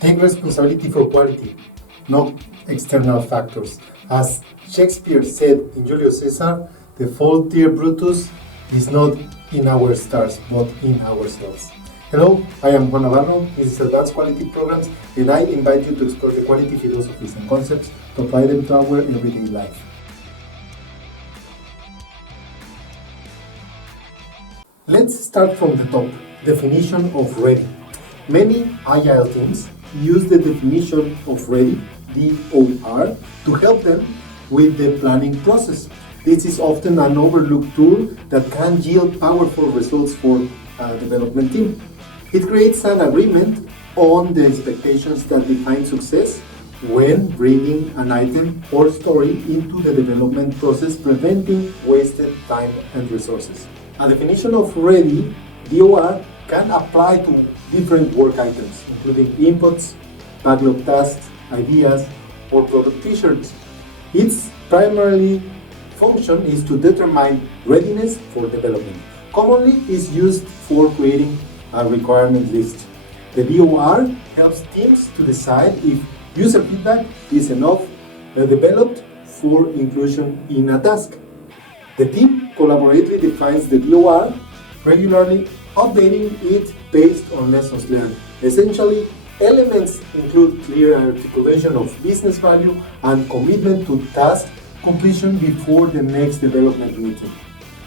Take responsibility for quality, not external factors. As Shakespeare said in Julius Caesar, the fault, dear Brutus, is not in our stars, but in ourselves. Hello, I am Juan Navarro. This is Advanced Quality Programs, and I invite you to explore the quality philosophies and concepts to apply them to our everyday life. Let's start from the top. Definition of ready. Many agile teams use the definition of ready, DOR, to help them with the planning process. This is often an overlooked tool that can yield powerful results for a development team. It creates an agreement on the expectations that define success when bringing an item or story into the development process, preventing wasted time and resources. A definition of ready, DOR, can apply to different work items, including inputs, backlog tasks, ideas, or product t-shirts. Its primary function is to determine readiness for development. Commonly is used for creating a requirement list. The DOR helps teams to decide if user feedback is enough developed for inclusion in a task. The team collaboratively defines the DOR, regularly updating it based on lessons learned. Essentially, elements include clear articulation of business value and commitment to task completion before the next development meeting.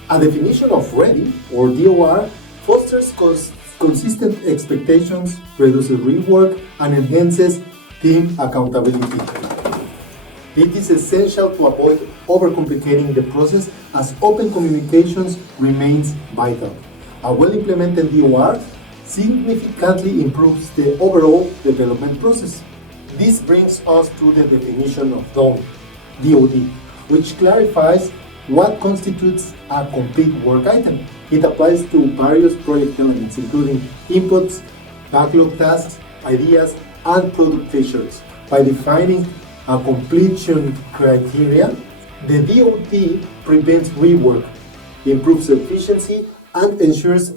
A definition of ready, or DOR, fosters consistent expectations, reduces rework, and enhances team accountability. It is essential to avoid overcomplicating the process, as open communications remains vital. A well-implemented DOR significantly improves the overall development process. This brings us to the definition of DoD, which clarifies what constitutes a complete work item. It applies to various project elements, including inputs, backlog tasks, ideas, and product features. By defining a completion criteria, the DoD prevents rework, improves efficiency, and ensures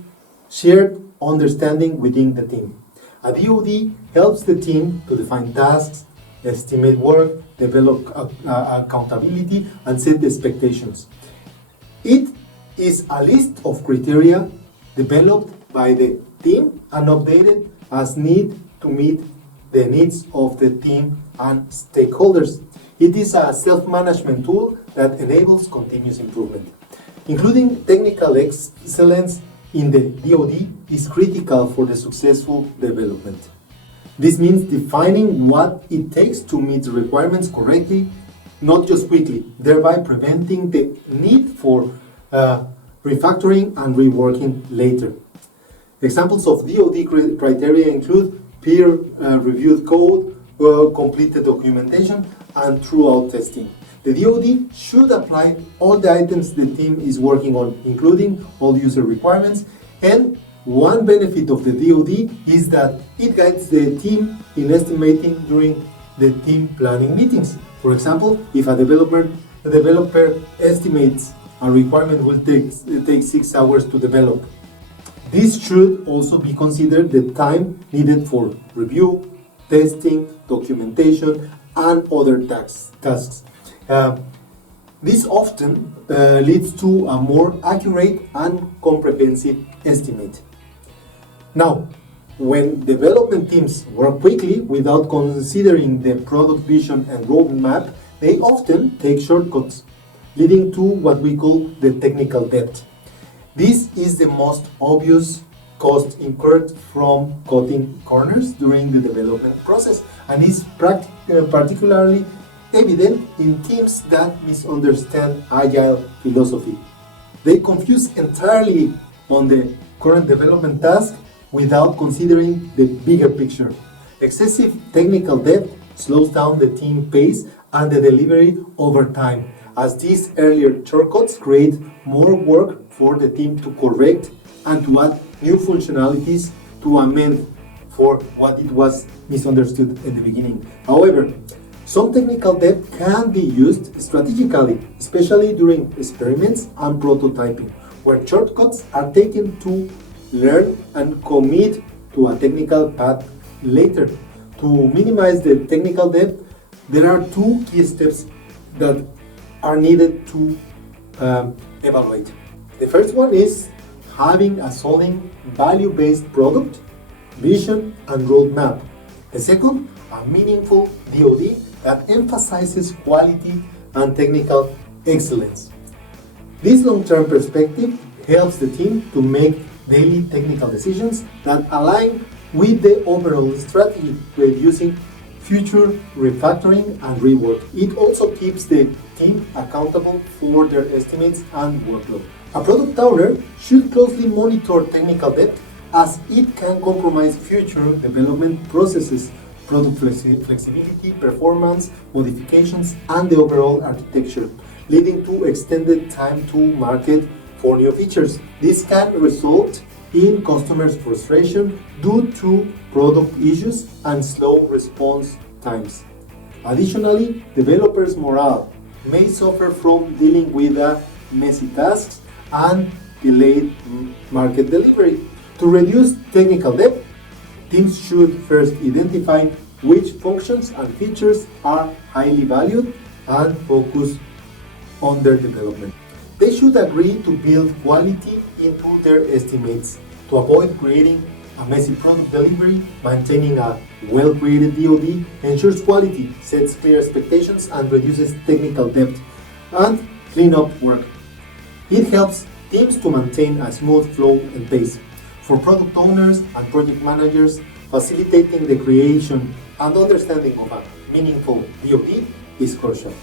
shared understanding within the team. A DoD helps the team to define tasks, estimate work, develop accountability, and set expectations. It is a list of criteria developed by the team and updated as need to meet the needs of the team and stakeholders. It is a self-management tool that enables continuous improvement. Including technical excellence in the DoD is critical for the successful development. This means defining what it takes to meet the requirements correctly, not just quickly, thereby preventing the need for refactoring and reworking later. Examples of DoD criteria include peer-reviewed code, completed documentation, and throughout testing. The DoD should apply all the items the team is working on, including all user requirements. And one benefit of the DoD is that it guides the team in estimating during the team planning meetings. For example, if a developer estimates a requirement will take 6 hours to develop, this should also be considered the time needed for review, testing, documentation, and other tasks. This often leads to a more accurate and comprehensive estimate. Now, when development teams work quickly without considering the product vision and roadmap, they often take shortcuts, leading to what we call the technical debt. This is the most obvious cost incurred from cutting corners during the development process, and is particularly evident in teams that misunderstand agile philosophy. They confuse entirely on the current development task without considering the bigger picture. Excessive technical debt slows down the team pace and the delivery over time, as these earlier shortcuts create more work for the team to correct and to add new functionalities to amend for what it was misunderstood in the beginning. However, some technical debt can be used strategically, especially during experiments and prototyping, where shortcuts are taken to learn and commit to a technical path later. To minimize the technical debt, there are two key steps that are needed to evaluate. The first one is having a solid value-based product, vision, and roadmap. The second, a meaningful DoD that emphasizes quality and technical excellence. This long-term perspective helps the team to make daily technical decisions that align with the overall strategy, reducing future refactoring and rework. It also keeps the team accountable for their estimates and workload. A product owner should closely monitor technical debt as it can compromise future development processes, product flexibility, performance, modifications, and the overall architecture, leading to extended time to market for new features. This can result in customers' frustration due to product issues and slow response times. Additionally, developers' morale may suffer from dealing with messy tasks and delayed market delivery. To reduce technical debt, teams should first identify which functions and features are highly valued and focus on their development. They should agree to build quality into their estimates to avoid creating a messy product delivery. Maintaining a well-created DoD ensures quality, sets clear expectations, and reduces technical debt and cleanup work. It helps teams to maintain a smooth flow and pace. For product owners and project managers, facilitating the creation and understanding of a meaningful DoD is crucial.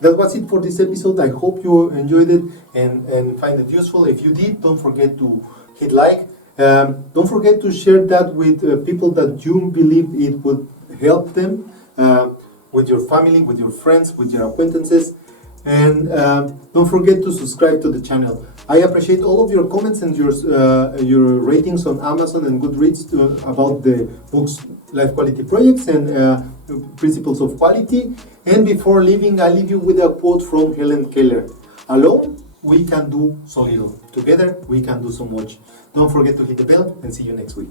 That was it for this episode. I hope you enjoyed it and find it useful. If you did, don't forget to hit like. Don't forget to share that with people that you believe it would help them, with your family, with your friends, with your acquaintances. And don't forget to subscribe to the channel. I appreciate all of your comments and your ratings on Amazon and Goodreads about the books Life Quality Projects and Principles of Quality. And before leaving, I leave you with a quote from Helen Keller. Alone, we can do so little. Together, we can do so much. Don't forget to hit the bell and see you next week.